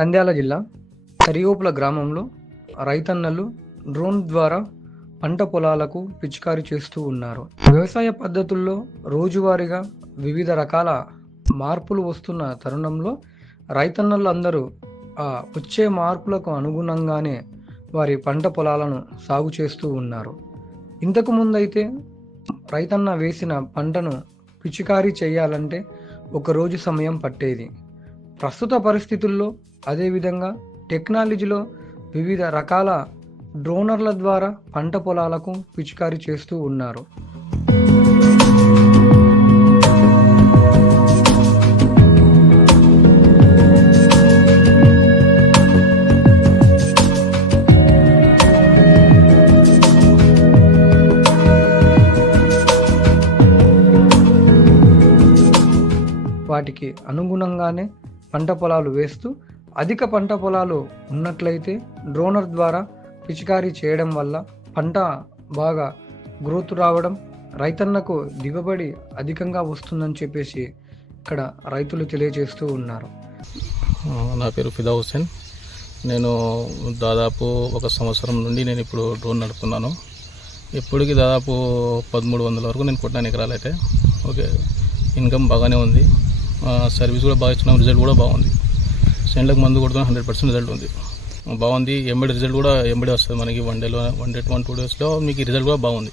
నంద్యాల జిల్లా కరియోపుల గ్రామంలో రైతన్నలు డ్రోన్ ద్వారా పంట పొలాలకు పిచికారీ చేస్తూ ఉన్నారు. వ్యవసాయ పద్ధతుల్లో రోజువారీగా వివిధ రకాల మార్పులు వస్తున్న తరుణంలో రైతన్నలు అందరూ ఆ వచ్చే మార్పులకు అనుగుణంగానే వారి పంట పొలాలను సాగు చేస్తూ ఉన్నారు. ఇంతకు ముందైతే రైతన్న వేసిన పంటను పిచికారీ చేయాలంటే ఒక రోజు సమయం పట్టేది. ప్రస్తుత పరిస్థితుల్లో అదేవిధంగా టెక్నాలజీలో వివిధ రకాల డ్రోనర్ల ద్వారా పంట పొలాలకు పిచికారీ చేస్తూ ఉన్నారు. వాటికి అనుగుణంగానే పంట పొలాలు వేస్తూ అధిక పంట పొలాలు ఉన్నట్లయితే డ్రోనర్ ద్వారా పిచికారీ చేయడం వల్ల పంట బాగా గ్రోత్ రావడం రైతన్నకు దిగుబడి అధికంగా వస్తుందని చెప్పేసి ఇక్కడ రైతులు తెలియజేస్తూ ఉన్నారు. నా పేరు ఫిదా హుసేన్ నేను దాదాపు ఒక సంవత్సరం నుండి నేను ఇప్పుడు డ్రోన్ నడుపుతున్నాను. ఇప్పటికి దాదాపు పదమూడు వందల వరకు నేను కొట్టినాను ఎకరాలు అయితే ఓకే ఇన్కమ్ బాగానే ఉంది. సర్వీస్ కూడా బాగా ఇచ్చినాం రిజల్ట్ కూడా బాగుంది. సెండ్లకు మందు కొడుతున్నా హండ్రెడ్ పర్సెంట్ రిజల్ట్ ఉంది. బాగుంది. ఎంబడి రిజల్ట్ కూడా ఎంబడి వస్తుంది మనకి వన్ డేలో వన్ డే వన్ టూ డేస్లో మీకు రిజల్ట్ కూడా బాగుంది.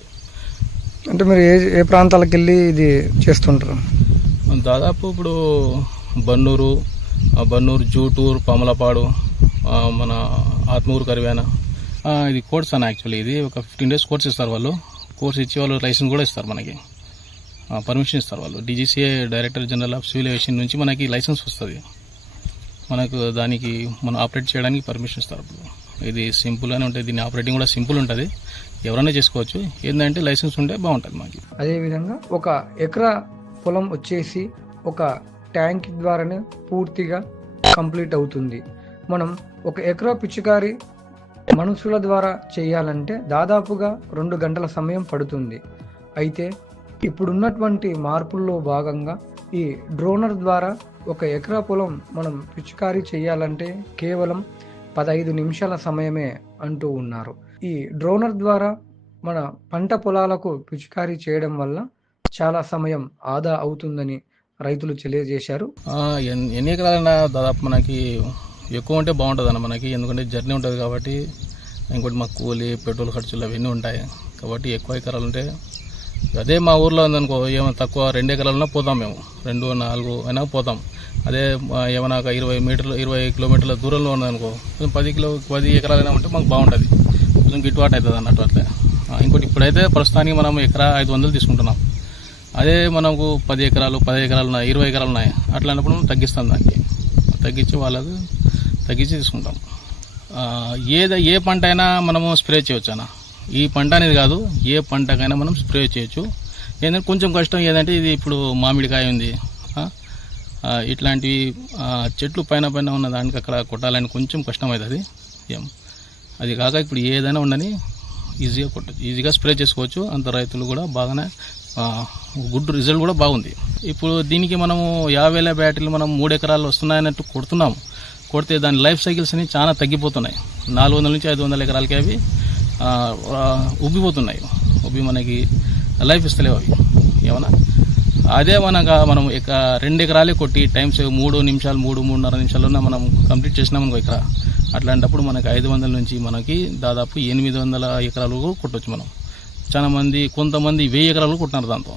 అంటే మీరు ఏ ఏ ప్రాంతాలకు వెళ్ళి ఇది చేస్తుంటారు? దాదాపు ఇప్పుడు బన్నూరు బన్నూరు జూటూరు పమలపాడు మన ఆత్మూరు కరివేన. ఇది కోర్స్ అన్న యాక్చువల్లీ. ఇది ఒక ఫిఫ్టీన్ డేస్ కోర్స్ ఇస్తారు వాళ్ళు. కోర్స్ ఇచ్చి వాళ్ళు లైసెన్స్ కూడా ఇస్తారు మనకి. పర్మిషన్ ఇస్తారు వాళ్ళు. DGCA director general of civil aviation నుంచి మనకి లైసెన్స్ వస్తుంది. మనకు దానికి మనం ఆపరేట్ చేయడానికి పర్మిషన్ ఇస్తారు అప్పుడు ఇది సింపుల్గానే ఉంటుంది. దీని ఆపరేటింగ్ కూడా సింపుల్ ఉంటుంది. ఎవరైనా చేసుకోవచ్చు. ఏంటంటే లైసెన్స్ ఉంటే బాగుంటుంది మనకి అదేవిధంగా ఒక ఎకరా పొలం వచ్చేసి ఒక ట్యాంక్ ద్వారానే పూర్తిగా కంప్లీట్ అవుతుంది. మనం ఒక ఎకరా పిచికారి మనుషుల ద్వారా చేయాలంటే దాదాపుగా రెండు గంటల సమయం పడుతుంది. అయితే ఇప్పుడున్నటువంటి మార్పుల్లో భాగంగా ఈ డ్రోనర్ ద్వారా ఒక ఎకరా పొలం మనం పిచికారీ చేయాలంటే కేవలం పదహైదు నిమిషాల సమయమే అంటూ ఉన్నారు. ఈ డ్రోనర్ ద్వారా మన పంట పొలాలకు పిచికారీ చేయడం వల్ల చాలా సమయం ఆదా అవుతుందని రైతులు తెలియజేశారు. ఎన్ని ఎకరాలైనా దాదాపు మనకి ఎక్కువ ఉంటే బాగుంటుంది అన్న మనకి. ఎందుకంటే జర్నీ ఉంటుంది కాబట్టి ఇంకోటి మాకు కూలి పెట్రోల్ ఖర్చులు అవన్నీ ఉంటాయి. కాబట్టి ఎక్కువ ఎకరాలు ఉంటే అదే మా ఊర్లో ఉందనుకో ఏమైనా తక్కువ రెండు ఎకరాలన్నా పోతాం మేము. రెండు నాలుగు అయినా పోతాం. అదే ఏమైనా ఒక ఇరవై మీటర్లు ఇరవై కిలోమీటర్ల దూరంలో ఉందనుకో కొంచెం పది కిలో పది ఎకరాలైనా ఉంటే మాకు బాగుంటుంది. కొంచెం గిట్టుబాటు అవుతుంది అన్నట్టు అట్లా. ఇంకోటి ఇప్పుడైతే ప్రస్తుతానికి మనం ఎకరా ఐదు వందలు తీసుకుంటున్నాం. అదే మనకు పది ఎకరాలు పది ఎకరాలు ఉన్నాయి ఇరవై ఎకరాలు ఉన్నాయి. అట్లాంటప్పుడు మనం తగ్గిస్తాం దానికి. తగ్గించి వాళ్ళకు తగ్గించి తీసుకుంటాం. ఏదో ఏ పంట అయినా మనము స్ప్రే చేయొచ్చు ఈ పంట అనేది కాదు ఏ పంటకైనా మనం స్ప్రే చేయొచ్చు. ఏంటంటే కొంచెం కష్టం ఏదంటే ఇది ఇప్పుడు మామిడికాయ ఉంది. ఇట్లాంటివి చెట్లు పైన పైన ఉన్న దానికి అక్కడ కొట్టాలని కొంచెం కష్టం అవుతుంది ఏం? అది కాక ఇప్పుడు ఏదైనా ఉండని ఈజీగా కొట్టచ్చు ఈజీగా స్ప్రే చేసుకోవచ్చు. అంత రైతులు కూడా బాగానే గుడ్ రిజల్ట్ కూడా బాగుంది. ఇప్పుడు దీనికి మనము యాభై వేల బ్యాటరీలు మనం మూడు ఎకరాలు వస్తున్నాయన్నట్టు కొడుతున్నాము. కొడితే దాని లైఫ్ సైకిల్స్ అని చాలా తగ్గిపోతున్నాయి. నాలుగు వందల నుంచి ఐదు వందల ఎకరాలకి అవి ఉబ్బిపోతున్నాయి. ఉబ్బి మనకి లైఫ్ ఇస్తలేవు అవి. ఏమన్నా? అదే మనక మనం ఇక రెండు ఎకరాలే కొట్టి టైం సేవ్ మూడు నిమిషాలు మూడు మూడున్నర నిమిషాల్లోనే మనం కంప్లీట్ చేసినాం ఇంకో. ఎకరా అట్లాంటప్పుడు మనకి ఐదు వందల నుంచి మనకి దాదాపు ఎనిమిది వందల ఎకరాలు కొట్టవచ్చు మనం. చాలా మంది కొంతమంది వెయ్యి ఎకరాలు కొట్టినారు దాంతో.